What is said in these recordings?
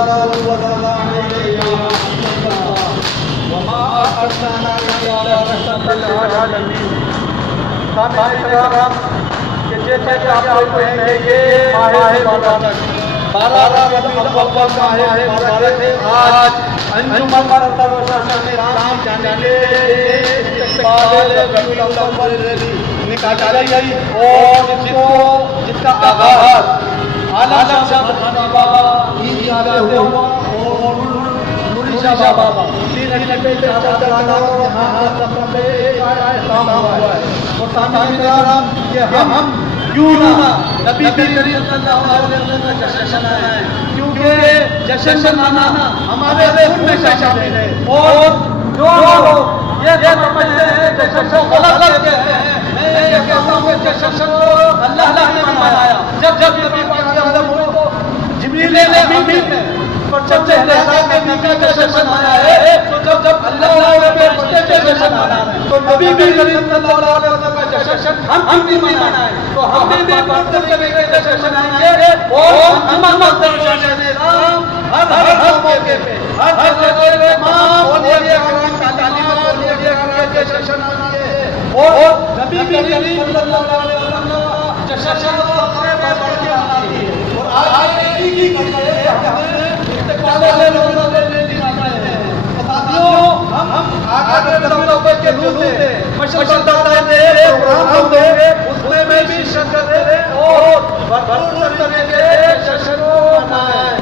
رسول الله وما أرسلناك إلا رحمة للعالمين. کہ جیسے کہ آپ کو کہیں گے یہ ماہ مبارک 12 ربیع الاول کا ہے مبارک ہے. آج انجمن مرتبہ اسلام جانے کے استقبال ربیع الاول نکالی گئی اور جس کا آغاز عالم شاہ بابا عید یاد ہوا اور نوری شاہ بابا 3 گھنٹے سے چلانا اور کام ہوا ہے. اور سامعین کہ ہم کیوں نہ نبی کریم صلی اللہ علیہ وسلم کا جشن منائیں, کیونکہ جشن منانا ہمارے خون میں شامل ہے. اور جو لوگ یہ سمجھتے ہیں جشن کو غلط کہتے ہیں, میں یہ کہتا ہوں کہ جشن کو اللہ نے منایا. جب نبی پاک علیہ السلام کو جبریل امین نے جب نبی کا جشن منایا ہے, تو جب اللہ نے فرشتے کا جشن منایا ہے, تو نبی کریم صلی اللہ علیہ وسلم کا جشن ہم بھی منائیں. تو ہم بھی مقدس نبی کا جشن منائیں گے اور ہم مقدس اسلام ہر موقع پہ ہر تمام اولیاء کرام کی تعلیمات اور اولیاء کرام کے جشن منائیں اور نبی کریم صلی اللہ علیہ وسلم کا جشن بڑھ کے مناتی ہے. اور آج ایک ہی کرتے ہیں ہمیں ہم آگے کے اس میں بھی شرکت کریں اور بھرپور طریقے سے جشن منائیں.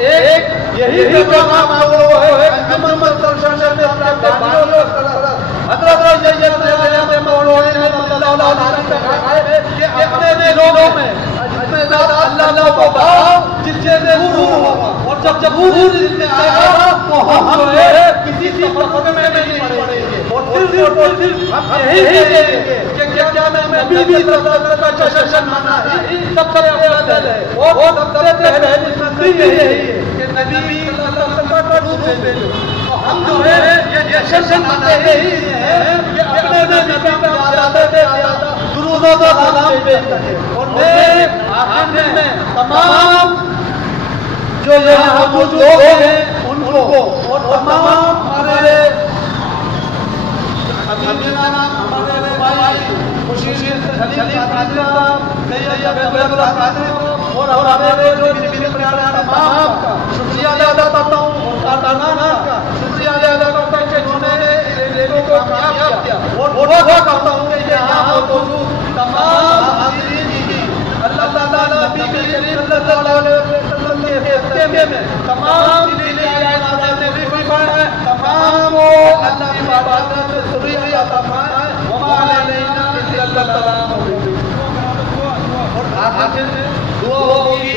ایک یہی پیغام ہے انجمن مرتبہ میں اپنے بانیوں حضرت سید مولانا اللہ علیہ کہ اپنے لوگوں میں اللہ کو بتاؤ جس سے نور ہوگا, اور جب نور میں آئے گا تو ہم جو ہے کسی فرقے میں نہیں پڑیں گے اور صرف ہم یہی کہیں گے کہ کیا میں نبی صلی اللہ علیہ وسلم کا جشن منانا سب سے افضل ہے. اور سب سے پہلے نبی یہی ہے کہ نبی صلی اللہ علیہ وسلم کا نور بھیجو. ہم جو ہے یہ جشن مناتے ہی ہیں کہ اپنے نبی پر زیادہ سے زیادہ درود و سلام پیش کریں. اور میں آخر میں تمام جو یہاں موجود لوگ ہیں ان کو اور تمام ہمارے ہمارے بھائی مشیر سلیم قادری صاحب, سید عبید اللہ قادری اور ہمارے جو تمام کا شکریہ ادا کرتا ہوں اور کارکنان کا شکریہ ادا کرتا ہوں کہ جنہوں نے ریلی کو کامیاب کیا. اور دعا کرتا ہوں کہ یہاں موجود تمام حاضرین کی اللہ تعالیٰ نبی کریم صلی اللہ علیہ وسلم کے خطے میں تمام دلی آیات میں بھی پڑھا ہے, تمام اللہ کی عبادت میں ضروری عطا فرمائے. وما علینا الا البلاغ. اور آخر میں دعا ہوگی